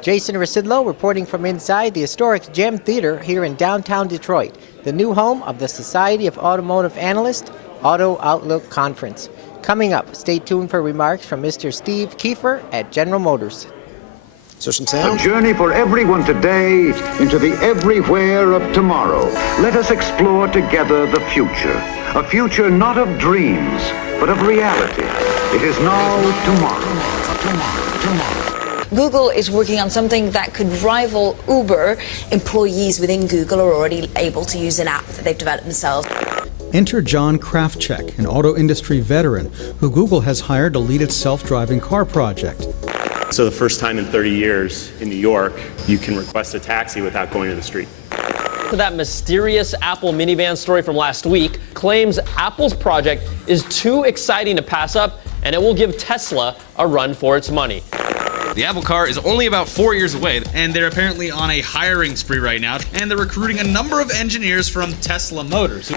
Jason Rzucidlo reporting from inside the historic Gem Theater here in downtown Detroit, the new home of the Society of Automotive Analysts Auto Outlook Conference. Coming up, stay tuned for remarks from Mr. Steve Kiefer at General Motors. So some sound? A journey for everyone today into the everywhere of tomorrow. Let us explore together the future. A future not of dreams, but of reality. It is now tomorrow. Google is working on something that could rival Uber. Employees within Google are already able to use an app that they've developed themselves. Enter John Krafchek, an auto industry veteran who Google has hired to lead its self-driving car project. So the first time in 30 years in New York, you can request a taxi without going to the street. That mysterious Apple minivan story from last week claims Apple's project is too exciting to pass up, and it will give Tesla a run for its money. The Apple car is only about 4 years away, and they're apparently on a hiring spree right now, and they're recruiting a number of engineers from Tesla Motors.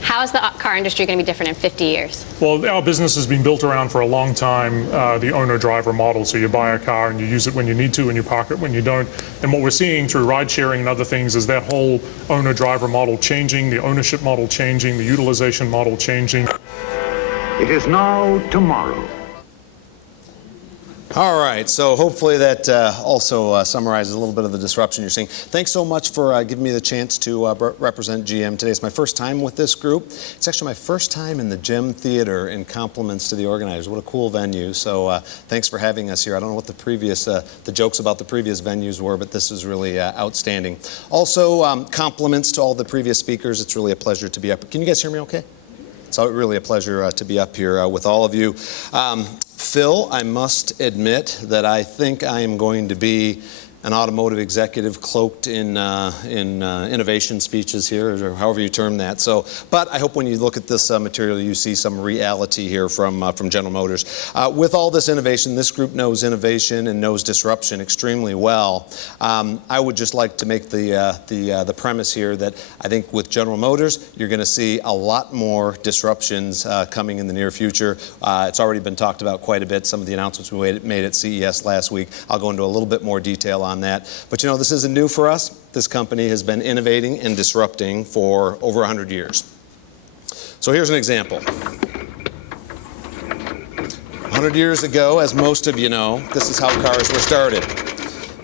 How is the car industry going to be different in 50 years? Well, our business has been built around for a long time, the owner-driver model. So you buy a car and you use it when you need to and you park it when you don't. And what we're seeing through ride-sharing and other things is that whole owner-driver model changing, the ownership model changing, the utilization model changing. It is now tomorrow. All right, so hopefully that also summarizes a little bit of the disruption you're seeing. Thanks so much for giving me the chance to represent GM today. It's my first time with this group. It's actually my first time in the Gem Theater, in compliments to the organizers. What a cool venue. So thanks for having us here. I don't know what the previous, the jokes about the previous venues were, but this is really outstanding. Also, compliments to all the previous speakers. It's really a pleasure to be up. Can you guys hear me okay? It's really a pleasure to be up here with all of you. Phil, I must admit that I think I am going to be an automotive executive cloaked in innovation speeches here, or however you term that. So, but I hope when you look at this material, you see some reality here from General Motors. With all this innovation, this group knows innovation and knows disruption extremely well. I would just like to make the premise here that I think with General Motors, you're going to see a lot more disruptions coming in the near future. It's already been talked about quite a bit. Some of the announcements we made at CES last week. I'll go into a little bit more detail on that. But you know, this isn't new for us. This company has been innovating and disrupting for over 100 years. So here's an example. 100 years ago, as most of you know, this is how cars were started.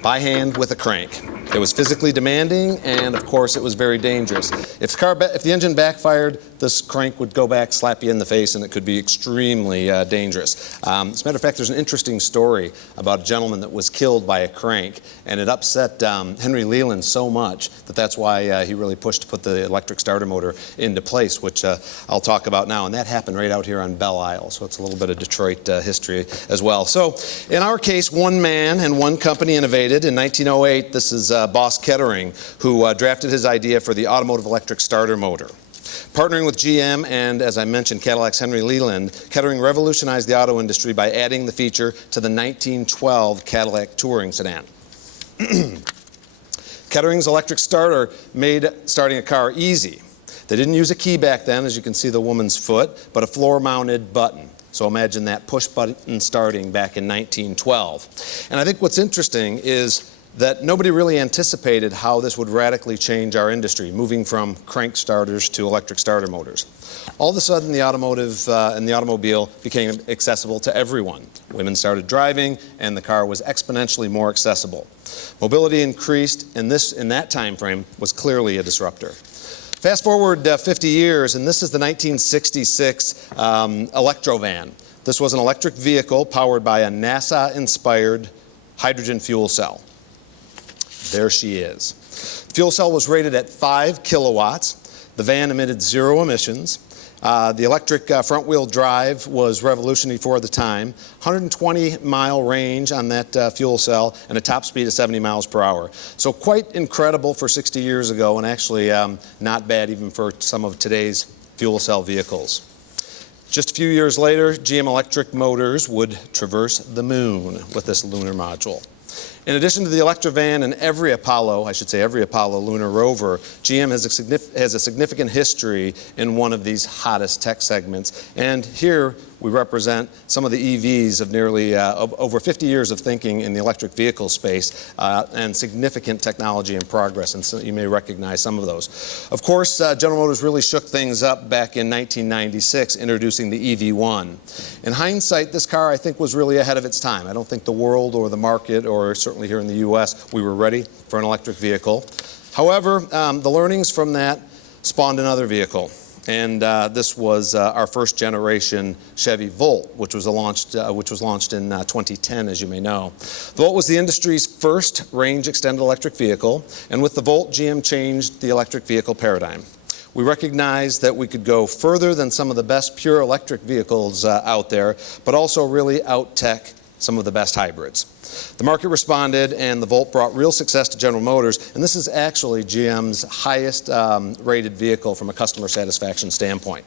By hand with a crank. It was physically demanding, and of course it was very dangerous. If the engine backfired, this crank would go back, slap you in the face, and it could be extremely dangerous. As a matter of fact, there's an interesting story about a gentleman that was killed by a crank, and it upset Henry Leland so much that that's why he really pushed to put the electric starter motor into place, which I'll talk about now. And that happened right out here on Belle Isle, so it's a little bit of Detroit history as well. So in our case, one man and one company innovated. In 1908, this is Boss Kettering, who drafted his idea for the automotive electric starter motor. Partnering with GM and, as I mentioned, Cadillac's Henry Leland, Kettering revolutionized the auto industry by adding the feature to the 1912 Cadillac touring sedan. Kettering's electric starter made starting a car easy. They didn't use a key back then, as you can see the woman's foot, but a floor-mounted button. So imagine that push button starting back in 1912. And I think what's interesting is that nobody really anticipated how this would radically change our industry, moving from crank starters to electric starter motors. All of a sudden, the automotive and the automobile became accessible to everyone. Women started driving, and the car was exponentially more accessible. Mobility increased, and this, in that time frame, was clearly a disruptor. Fast forward 50 years, and this is the 1966 Electro van. This was an electric vehicle powered by a NASA-inspired hydrogen fuel cell. There she is. The fuel cell was rated at 5 kilowatts. The van emitted 0 emissions. The electric front-wheel drive was revolutionary for the time. 120-mile range on that fuel cell and a top speed of 70 miles per hour. So quite incredible for 60 years ago, and actually not bad even for some of today's fuel cell vehicles. Just a few years later, GM Electric Motors would traverse the moon with this Lunar Module. In addition to the Electro van and every Apollo lunar rover, GM has a significant history in one of these hottest tech segments. And here we represent some of the EVs of nearly over 50 years of thinking in the electric vehicle space and significant technology and progress, and so you may recognize some of those. Of course, General Motors really shook things up back in 1996, introducing the EV1. In hindsight, this car, I think, was really ahead of its time. I don't think the world or the market, or certainly here in the U.S., we were ready for an electric vehicle. However, the learnings from that spawned another vehicle. And this was our first generation Chevy Volt, which was launched in 2010, as you may know. The Volt was the industry's first range extended electric vehicle, and with the Volt, GM changed the electric vehicle paradigm. We recognized that we could go further than some of the best pure electric vehicles out there, but also really out-tech some of the best hybrids. The market responded, and the Volt brought real success to General Motors, and this is actually GM's highest rated vehicle from a customer satisfaction standpoint.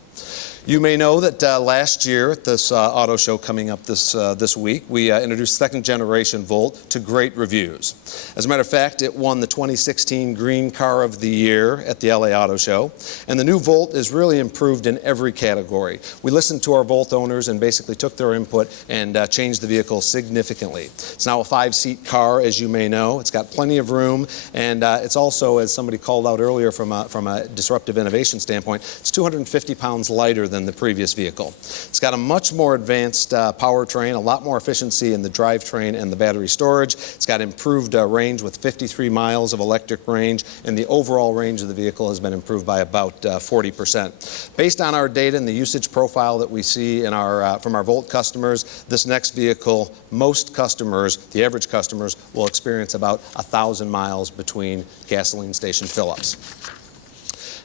You may know that last year at this auto show coming up this week, we introduced second generation Volt to great reviews. As a matter of fact, it won the 2016 Green Car of the Year at the LA Auto Show, and the new Volt is really improved in every category. We listened to our Volt owners and basically took their input and changed the vehicle significantly. It's now a 5-seat car, as you may know. It's got plenty of room, and it's also, as somebody called out earlier from a disruptive innovation standpoint, it's 250 pounds lighter than the previous vehicle. It's got a much more advanced powertrain, a lot more efficiency in the drivetrain and the battery storage. It's got improved range with 53 miles of electric range, and the overall range of the vehicle has been improved by about 40%. Based on our data and the usage profile that we see in from our Volt customers, this next vehicle, most customers, the average customers, will experience about 1,000 miles between gasoline station fill-ups.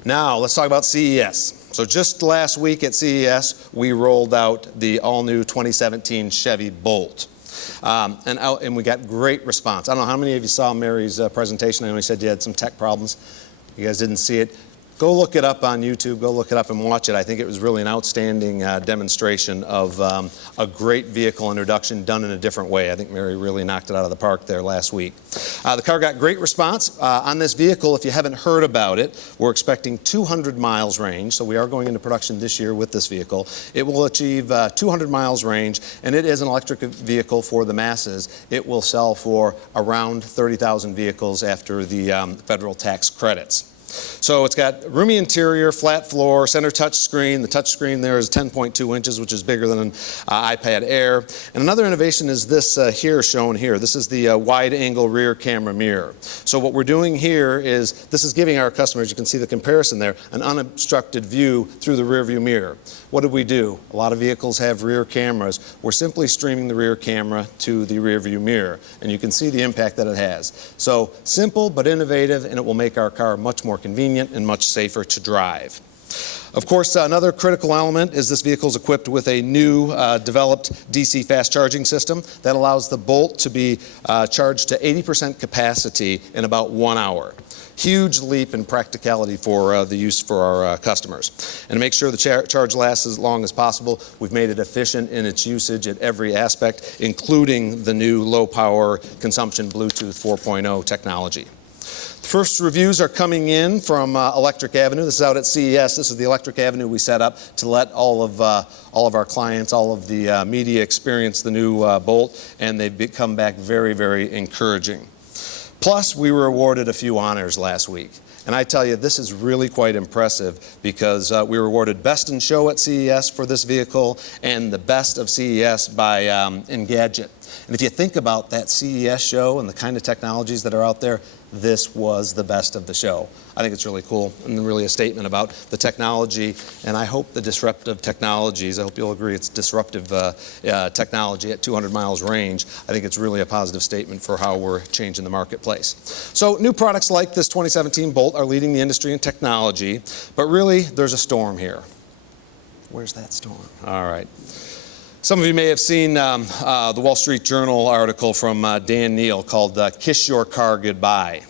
Now, let's talk about CES. So just last week at CES, we rolled out the all-new 2017 Chevy Volt. And we got great response. I don't know how many of you saw Mary's presentation. I know you said you had some tech problems. You guys didn't see it. Go look it up on YouTube. Go look it up and watch it. I think it was really an outstanding demonstration of a great vehicle introduction done in a different way. I think Mary really knocked it out of the park there last week. The car got great response. On this vehicle, if you haven't heard about it, we're expecting 200 miles range. So we are going into production this year with this vehicle. It will achieve 200 miles range, and it is an electric vehicle for the masses. It will sell for around 30,000 vehicles after the federal tax credits. So it's got roomy interior, flat floor, center touch screen. The touch screen there is 10.2 inches, which is bigger than an iPad Air. And another innovation is this shown here. This is the wide-angle rear camera mirror. So what we're doing here is, this is giving our customers, you can see the comparison there, an unobstructed view through the rear view mirror. What did we do? A lot of vehicles have rear cameras. We're simply streaming the rear camera to the rear view mirror, and you can see the impact that it has. So simple but innovative, and it will make our car much more convenient and much safer to drive. Of course, another critical element is this vehicle is equipped with a new developed DC fast charging system that allows the Bolt to be charged to 80% capacity in about 1 hour. Huge leap in practicality for the use for our customers. And to make sure the charge lasts as long as possible, we've made it efficient in its usage at every aspect, including the new low power consumption Bluetooth 4.0 technology. First reviews are coming in from Electric Avenue. This is out at CES. This is the Electric Avenue we set up to let all of our clients, all of the media experience the new Bolt, and they've come back very, very encouraging. Plus, we were awarded a few honors last week. And I tell you, this is really quite impressive because we were awarded Best in Show at CES for this vehicle and the Best of CES by Engadget. And if you think about that CES show and the kind of technologies that are out there, this was the best of the show. I think it's really cool and really a statement about the technology, and I hope the disruptive technologies, I hope you'll agree it's disruptive technology at 200 miles range. I think it's really a positive statement for how we're changing the marketplace. So new products like this 2017 Bolt are leading the industry in technology, but really there's a storm here. Where's that storm? All right. Some of you may have seen the Wall Street Journal article from Dan Neal called Kiss Your Car Goodbye.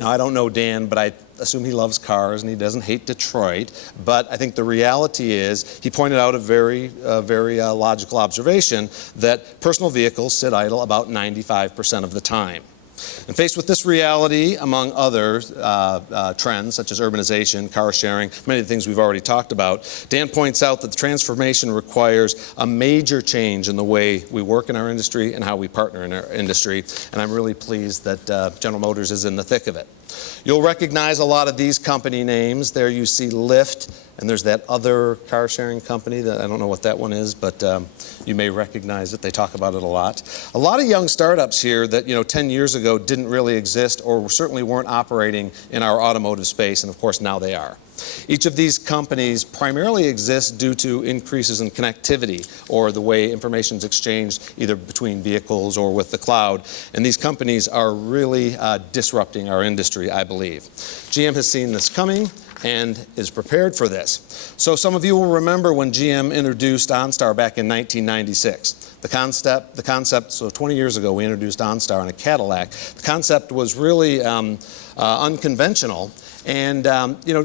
Now, I don't know Dan, but I assume he loves cars and he doesn't hate Detroit. But I think the reality is he pointed out a very logical observation that personal vehicles sit idle about 95% of the time. And faced with this reality, among other trends such as urbanization, car sharing, many of the things we've already talked about, Dan points out that the transformation requires a major change in the way we work in our industry and how we partner in our industry. And I'm really pleased that General Motors is in the thick of it. You'll recognize a lot of these company names. There you see Lyft, and there's that other car sharing company that I don't know what that one is, but you may recognize it. They talk about it a lot. A lot of young startups here that 10 years ago didn't really exist or certainly weren't operating in our automotive space, and of course now they are. Each of these companies primarily exists due to increases in connectivity or the way information is exchanged either between vehicles or with the cloud. And these companies are really disrupting our industry, I believe. GM has seen this coming and is prepared for this. So some of you will remember when GM introduced OnStar back in 1996. The concept, so 20 years ago we introduced OnStar in a Cadillac. The concept was really unconventional. And,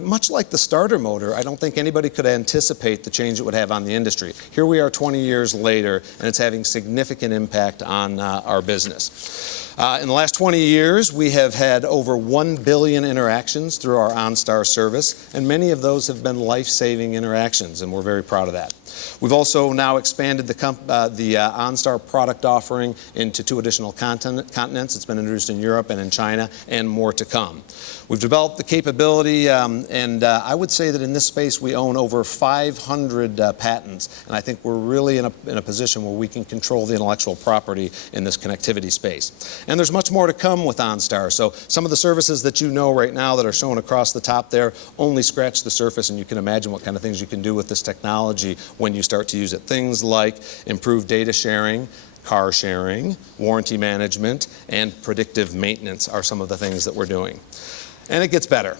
much like the starter motor, I don't think anybody could anticipate the change it would have on the industry. Here we are 20 years later, and it's having significant impact on our business. In the last 20 years, we have had over 1 billion interactions through our OnStar service, and many of those have been life-saving interactions, and we're very proud of that. We've also now expanded the OnStar product offering into 2 additional continents. It's been introduced in Europe and in China, and more to come. We've developed the capability, and I would say that in this space we own over 500 patents, and I think we're really in a position where we can control the intellectual property in this connectivity space. And there's much more to come with OnStar. So some of the services that you know right now that are shown across the top there only scratch the surface, and you can imagine what kind of things you can do with this technology when you start to use it. Things like improved data sharing, car sharing, warranty management, and predictive maintenance are some of the things that we're doing. And it gets better.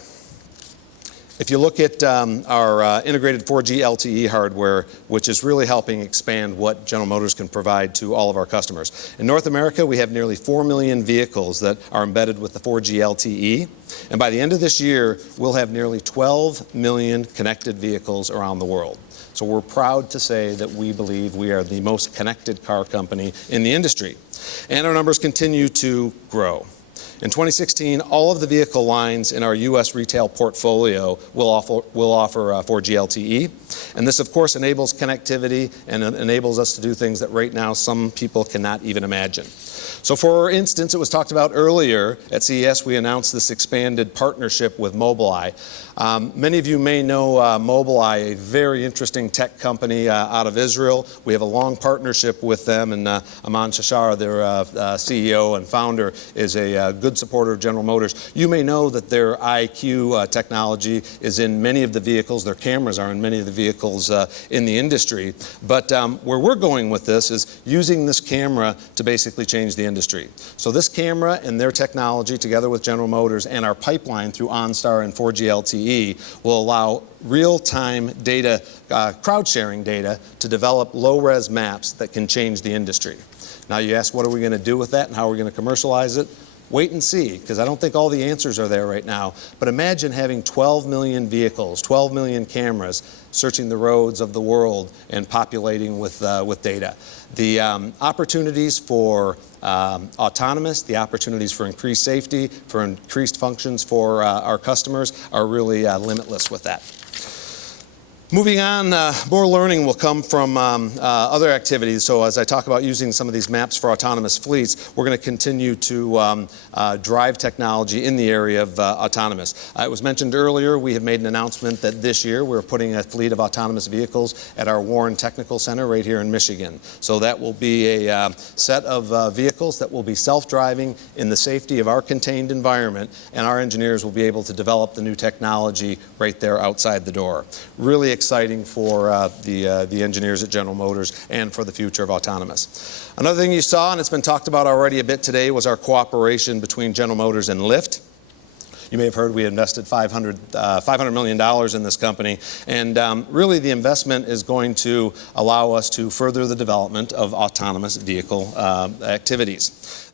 If you look at our integrated 4G LTE hardware, which is really helping expand what General Motors can provide to all of our customers. In North America, we have nearly 4 million vehicles that are embedded with the 4G LTE. And by the end of this year, we'll have nearly 12 million connected vehicles around the world. So we're proud to say that we believe we are the most connected car company in the industry. And our numbers continue to grow. In 2016, all of the vehicle lines in our U.S. retail portfolio will offer 4G LTE. And this, of course, enables connectivity and enables us to do things that right now some people cannot even imagine. So for instance, it was talked about earlier at CES, we announced this expanded partnership with Mobileye. Many of you may know Mobileye, a very interesting tech company out of Israel. We have a long partnership with them, and Aman Shashara, their CEO and founder, is a good supporter of General Motors. You may know that their IQ technology is in many of the vehicles. Their cameras are in many of the vehicles in the industry. But where we're going with this is using this camera to basically change the industry. So this camera and their technology, together with General Motors and our pipeline through OnStar and 4G LTE, will allow real-time data, crowd-sharing data, to develop low-res maps that can change the industry. Now you ask, what are we going to do with that and how are we going to commercialize it? Wait and see, because I don't think all the answers are there right now. But imagine having 12 million vehicles, 12 million cameras searching the roads of the world and populating with data. The opportunities for autonomous, the opportunities for increased safety, for increased functions for our customers are really limitless with that. Moving on, more learning will come from other activities. So as I talk about using some of these maps for autonomous fleets, we're going to continue to drive technology in the area of autonomous. It was mentioned earlier, we have made an announcement that this year we're putting a fleet of autonomous vehicles at our Warren Technical Center right here in Michigan. So that will be a set of vehicles that will be self-driving in the safety of our contained environment, and our engineers will be able to develop the new technology right there outside the door. Really exciting for the engineers at General Motors and for the future of autonomous. Another thing you saw, and it's been talked about already a bit today, was our cooperation between General Motors and Lyft. You may have heard we invested $500 million in this company, and really the investment is going to allow us to further the development of autonomous vehicle activities.